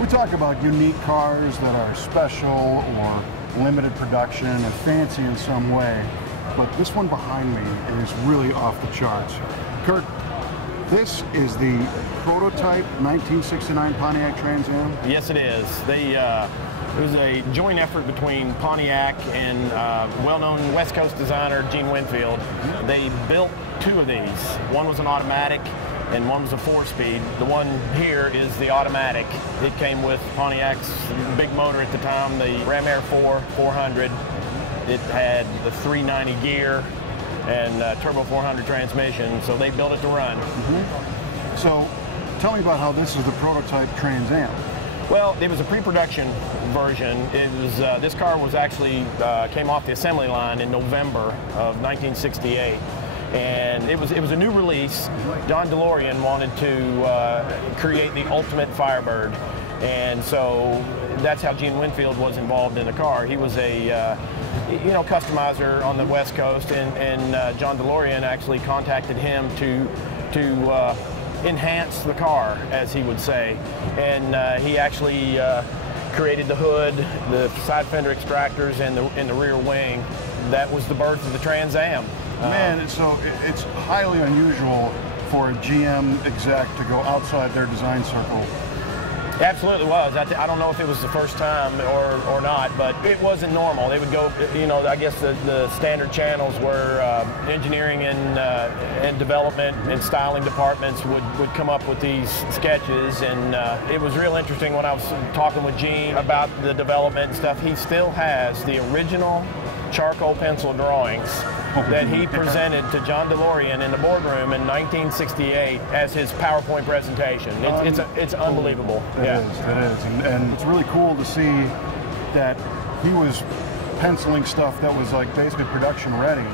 We talk about unique cars that are special or limited production and fancy in some way, but this one behind me is really off the charts. Kurt, this is the prototype 1969 Pontiac Trans Am? Yes, it is. It was a joint effort between Pontiac and well-known West Coast designer Gene Winfield. They built two of these. One was an automatic and one was a 4-speed. The one here is the automatic. It came with Pontiac's big motor at the time, the Ram Air 400. It had the 390 gear and turbo 400 transmission, so they built it to run. So tell me about how this is the prototype Trans Am. Well, it was a pre-production version. It was this car was actually came off the assembly line in November of 1968, and it was a new release. John DeLorean wanted to create the ultimate Firebird, and so that's how Gene Winfield was involved in the car. He was a customizer on the West Coast, and John DeLorean actually contacted him to enhance the car, as he would say, and he actually created the hood, the side fender extractors, and the rear wing. That was the birth of the Trans Am. Man, so it's highly unusual for a GM exec to go outside their design circle. It absolutely was. I don't know if it was the first time or not, but it wasn't normal. They would go, I guess the standard channels were engineering and development and styling departments would come up with these sketches, and it was real interesting when I was talking with Gene about the development and stuff. He still has the original charcoal pencil drawings that he presented to John DeLorean in the boardroom in 1968 as his PowerPoint presentation. It's unbelievable. It is. And it's really cool to see that he was penciling stuff that was like basically production ready.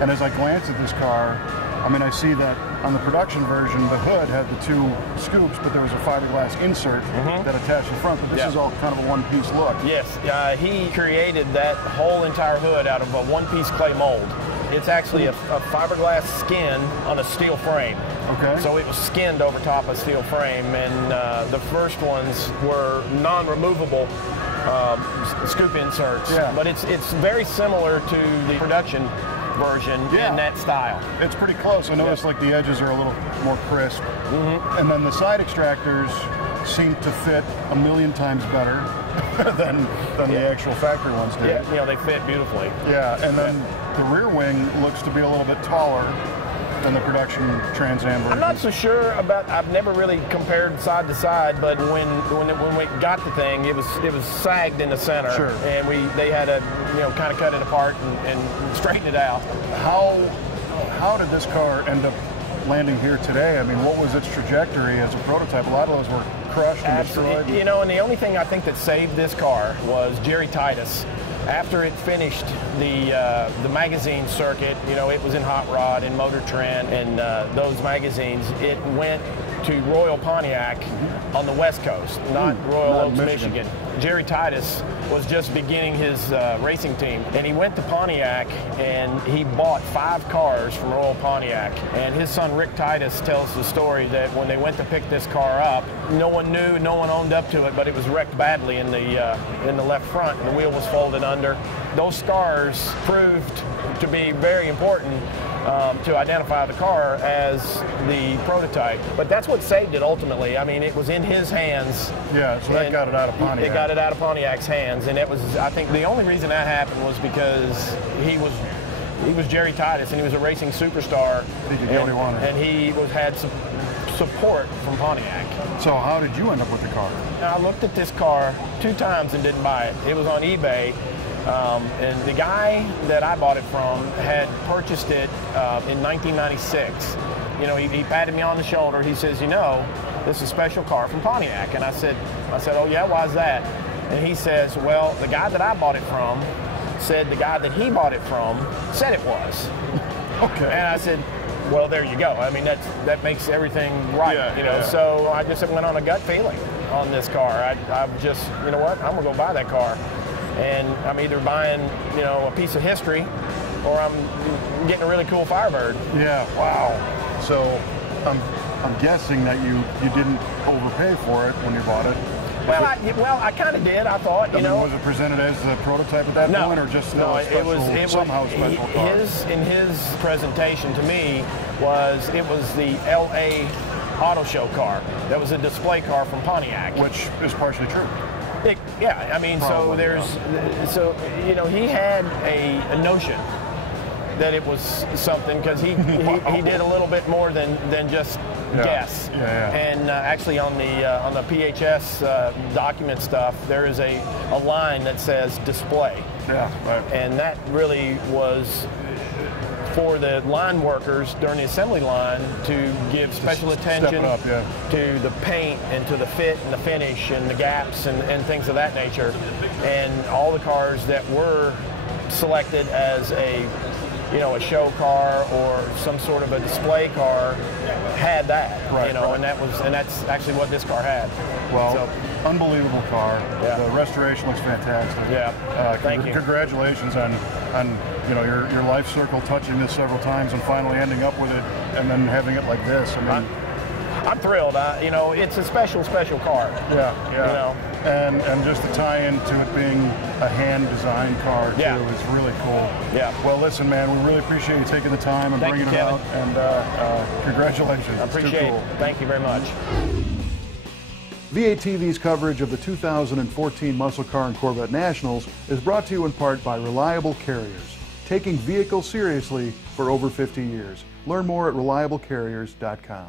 And as I glance at this car, I mean, I see that on the production version, the hood had the two scoops, but there was a fiberglass insert that attached the front. But this is all kind of a one-piece look. Yes, he created that whole entire hood out of a one-piece clay mold. It's actually a fiberglass skin on a steel frame. Okay. So it was skinned over top of steel frame, and the first ones were non-removable scoop inserts. Yeah. But it's very similar to the production version in that style. It's pretty close. I noticed like the edges are a little more crisp. And then the side extractors seem to fit a million times better than the actual factory ones did. Yeah, they fit beautifully. Yeah, and then the rear wing looks to be a little bit taller than the production Trans Am version. I'm not so sure about. I've never really compared side to side, but when we got the thing, it was sagged in the center, and they had to kind of cut it apart and straighten it out. How did this car end up landing here today? I mean, what was its trajectory as a prototype? A lot of those were crushed and destroyed. And the only thing I think that saved this car was Jerry Titus. After it finished the magazine circuit, it was in Hot Rod and Motor Trend and those magazines, it went to Royal Pontiac on the West Coast, not Royal Oaks, Michigan. Jerry Titus was just beginning his racing team, and he went to Pontiac and he bought 5 cars from Royal Pontiac. And his son Rick Titus tells the story that when they went to pick this car up, no one knew, no one owned up to it, but it was wrecked badly in the left front, and the wheel was folded under. Those scars proved to be very important to identify the car as the prototype. But that's what saved it ultimately. I mean, it was in his hands. Yeah, so that got it out of Pontiac. It got it out of Pontiac's hands, and it was, I think the only reason that happened was because he was Jerry Titus, and he was a racing superstar. He did what he wanted. And he had some support from Pontiac. So how did you end up with the car? I looked at this car 2 times and didn't buy it. It was on eBay. And the guy that I bought it from had purchased it in 1996. He patted me on the shoulder. He says, this is a special car from Pontiac. And I said, oh yeah, why's that? And he says, well, the guy that I bought it from said the guy that he bought it from said it was. Okay. And I said, well, there you go. I mean, that makes everything right, So I just went on a gut feeling on this car. I just, you know what, I'm gonna go buy that car. And I'm either buying, a piece of history, or I'm getting a really cool Firebird. Yeah, wow. So I'm guessing that you didn't overpay for it when you bought it. Well, I kind of did. I thought, you know. Was it presented as a prototype at that point, or just still a special, somehow special car? In his presentation to me it was the L.A. Auto Show car. That was a display car from Pontiac. Which is partially true. Yeah, I mean, Probably, so you know, he had a notion that it was something, because he did a little bit more than just guess. And actually on the PHS document stuff, there is a line that says display. Yeah, right. And that really was for the line workers during the assembly line to give special attention to the paint and to the fit and the finish and the gaps and things of that nature. And all the cars that were selected as a show car or some sort of a display car had that, and that's actually what this car had. Well, so, unbelievable car. Yeah. The restoration looks fantastic. Yeah. Thank you. Congratulations on your life circle touching this several times and finally ending up with it and then having it like this. I mean, I'm thrilled. It's a special car. Yeah. And just the tie-in to it being a hand-designed car too is really cool. Yeah. Well, listen, man, we really appreciate you taking the time and bringing it out. And congratulations. I appreciate it. Thank you very much. V8TV's coverage of the 2014 Muscle Car and Corvette Nationals is brought to you in part by Reliable Carriers, taking vehicles seriously for over 50 years. Learn more at reliablecarriers.com.